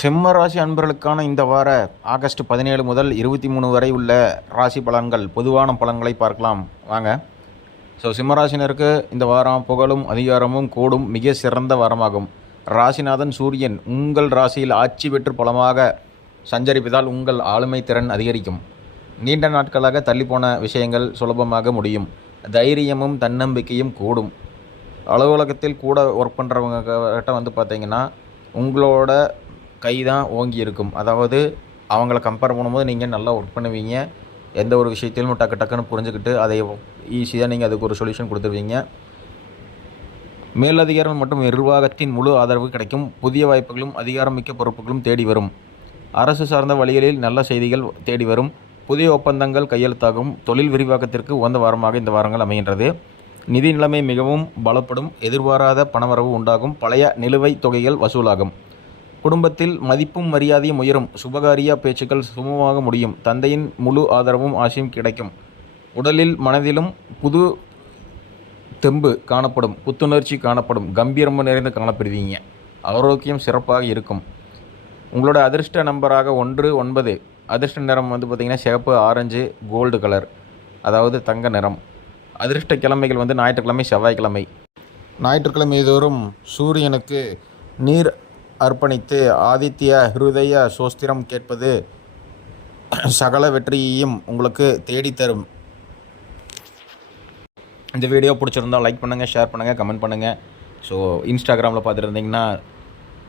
சிம்ம ராசி அன்பர்களுக்கான இந்த வார ஆகஸ்ட் 17 முதல் 23 வரை உள்ள ராசி பலன்கள், பொதுவான பலன்களை பார்க்கலாம் வாங்க. சிம்மராசினருக்கு இந்த வாரம் புகழும் அதிகாரமும் கூடும் மிக சிறந்த வாரமாகும். ராசிநாதன் சூரியன் உங்கள் ராசியில் ஆட்சி பெற்று பலமாக சஞ்சரிப்பதால் உங்கள் ஆளுமை திறன் அதிகரிக்கும். நீண்ட நாட்களாக தள்ளிப்போன விஷயங்கள் சுலபமாக முடியும். தைரியமும் தன்னம்பிக்கையும் கூடும். அலுவலகத்தில் கூட ஒர்க் பண்ணுறவங்க கிட்ட பார்த்திங்கன்னா உங்களோட கை தான் ஓங்கி இருக்கும். அதாவது அவங்கள கம்பேர் பண்ணும்போது நீங்கள் நல்லா ஒர்க் பண்ணுவீங்க. எந்த ஒரு விஷயத்திலும் டக்குன்னு புரிஞ்சுக்கிட்டு அதை ஈஸியாக நீங்கள் அதுக்கு ஒரு சொல்யூஷன் கொடுத்துருவீங்க. மேலதிகாரம் மற்றும் நிர்வாகத்தின் முழு ஆதரவு கிடைக்கும். புதிய வாய்ப்புகளும் அதிகாரம் மிக்க பொறுப்புகளும் தேடி வரும். அரசு சார்ந்த வழிகளில் நல்ல செய்திகள் தேடி வரும். புதிய ஒப்பந்தங்கள் கையெழுத்தாகும். தொழில் விரிவாக்கத்திற்கு உகந்த வாரமாக இந்த வாரங்கள் அமைகின்றது. நிதி நிலைமை மிகவும் பலப்படும். எதிர்பாராத பணவரவு உண்டாகும். பழைய நிலுவைத் தொகைகள் வசூலாகும். குடும்பத்தில் மதிப்பும் மரியாதையும் உயரும். சுபகாரிய பேச்சுக்கள் சுமூகமாக முடியும். தந்தையின் முழு ஆதரவும் ஆசையும் கிடைக்கும். உடலில் மனதிலும் புது தெம்பு காணப்படும். புத்துணர்ச்சி காணப்படும். கம்பீரம் நிறைந்து காணப்படுவீங்க. ஆரோக்கியம் சிறப்பாக இருக்கும். உங்களோட அதிர்ஷ்ட நம்பராக 1, 9. அதிர்ஷ்ட நிறம் பார்த்திங்கன்னா சிவப்பு, ஆரஞ்சு, கோல்டு கலர், அதாவது தங்க நிறம். அதிர்ஷ்ட கிழமைகள் ஞாயிற்றுக்கிழமை, செவ்வாய்க்கிழமை. ஞாயிற்றுக்கிழமை தோறும் சூரியனுக்கு நீர் அர்ப்பணித்து ஆதித்ய ஹிருதய சோஸ்திரம் கேட்பது சகல வெற்றியையும் உங்களுக்கு தேடித்தரும். இந்த வீடியோ பிடிச்சிருந்தால் லைக் பண்ணுங்கள், ஷேர் பண்ணுங்கள், கமெண்ட் பண்ணுங்கள். இன்ஸ்டாகிராமில் பார்த்துருந்தீங்கன்னா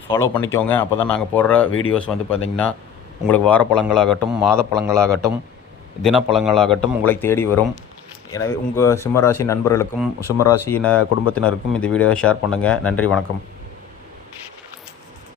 ஃபாலோ பண்ணிக்கோங்க. அப்போ தான் நாங்கள் போடுற வீடியோஸ் பார்த்திங்கன்னா உங்களுக்கு வார பலன்களாகட்டும், மாத பலன்களாகட்டும், தினப்பலன்களாகட்டும் உங்களை தேடி வரும். எனவே உங்கள் சிம்மராசி நண்பர்களுக்கும் சிம்மராசி குடும்பத்தினருக்கும் இந்த வீடியோவை ஷேர் பண்ணுங்கள். நன்றி, வணக்கம்.